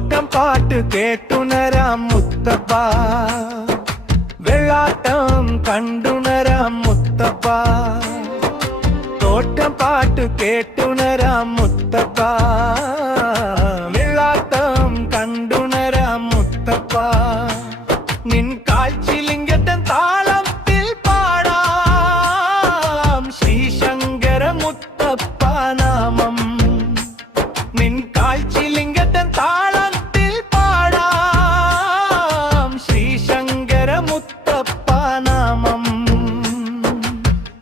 തോട്ടം പാട്ട് കേട്ടുണരാം മുത്തപ്പ, വെള്ളാട്ടം കണ്ടുണരാം മുത്തപ്പ. തോട്ടം പാട്ട് കേട്ടുണരാം മുത്തപ്പ, വെള്ളാട്ടം കണ്ടുണരാം മുത്തപ്പ. നിൻ കാൽച്ചിലിംഗത്തൻ താളത്തിൽ പാടാം ശ്രീശങ്കര മുത്തപ്പ നാമം. നിൻ കാൽച്ചിലിംഗത്തൻ താളത്തിൽ പാടാം ശ്രീശങ്കര മുത്തപ്പ നാമം.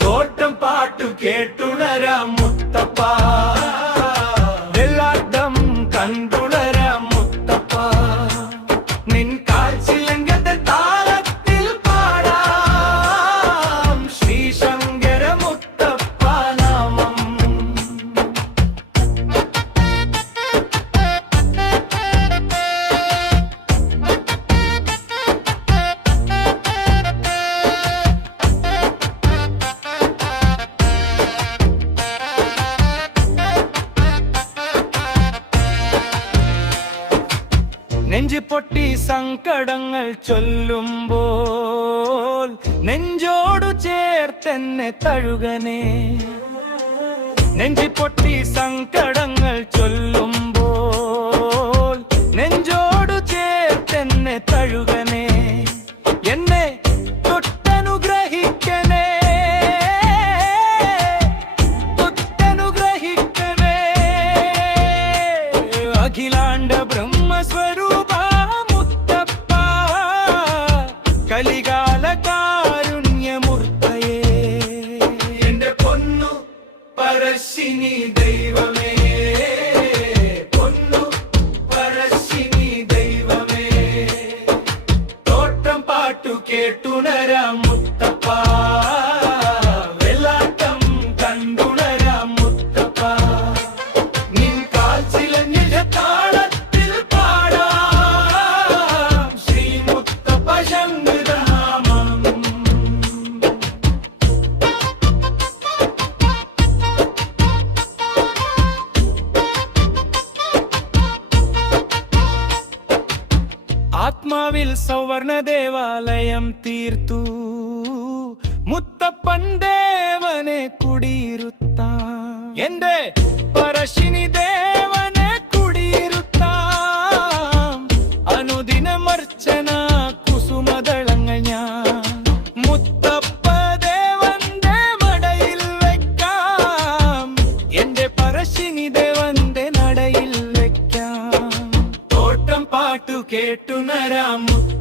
തോട്ടം പാട്ടു കേട്ടുണരാം മുത്തപ്പ, വെള്ളാട്ടം കണ്ടുണരാം മുത്തപ്പ. നിൻ കാൽച്ചിലിംഗത്തൻ താളത്തിൽ പാടാം ശ്രീശങ്കര മുത്തപ്പ നാമം. നെഞ്ചു പൊട്ടി സങ്കടങ്ങൾ ചൊല്ലുമ്പോൾ നെഞ്ചോടു ചേർത്തെന്നെ തഴുകനെ. നെഞ്ചു പൊട്ടി സങ്കടങ്ങൾ ചൊല്ലുമ്പോൾ നെഞ്ചോടു ചേർത്തെന്നെ തഴുകനെ. എന്നെ തൊട്ടനുഗ്രഹിക്കനെ, തൊട്ടനുഗ്രഹിക്കനെ. അഖിലാണ്ട ബ്രഹ്മസ്വരൂപ മുത്തപ്പ, കലികാല കാരുണ്യമൂർത്തയേ. എന്റെ പൊന്നു പരശിനി ദൈവമേ, പൊന്നു പരശിനി ദൈവമേ. തോട്ടം പാട്ടു കേട്ടുണരാം മുത്തപ്പ, വെള്ളാട്ടം കണ്ടുണരാം മുത്തപ്പ. നിൻ കാൽച്ചിലഞ്ഞ താളത്തിൽ പാടാം ശ്രീ മുത്തപ്പ ശങ്കരനാമം. ആത്മാവിൽ സൗവർണ ദേവാലയം തീർത്തു മുത്തപ്പൻ ദേവനെ കുടിയിരുത്താം. എന്റെ പരശിനി ദേവനെ കുടിയിരുത്താം. അനുദിനമർച്ചന കുസുമദളങ്ങൾ ഞാൻ മുത്തപ്പ ദേവന്റെ മടയിൽ വെക്കാം. എന്റെ പരശിനി ദേവന്റെ നടയിൽ വെക്കാം. തോട്ടം പാട്ടു കേട്ടുണരാം മുത്തപ്പ,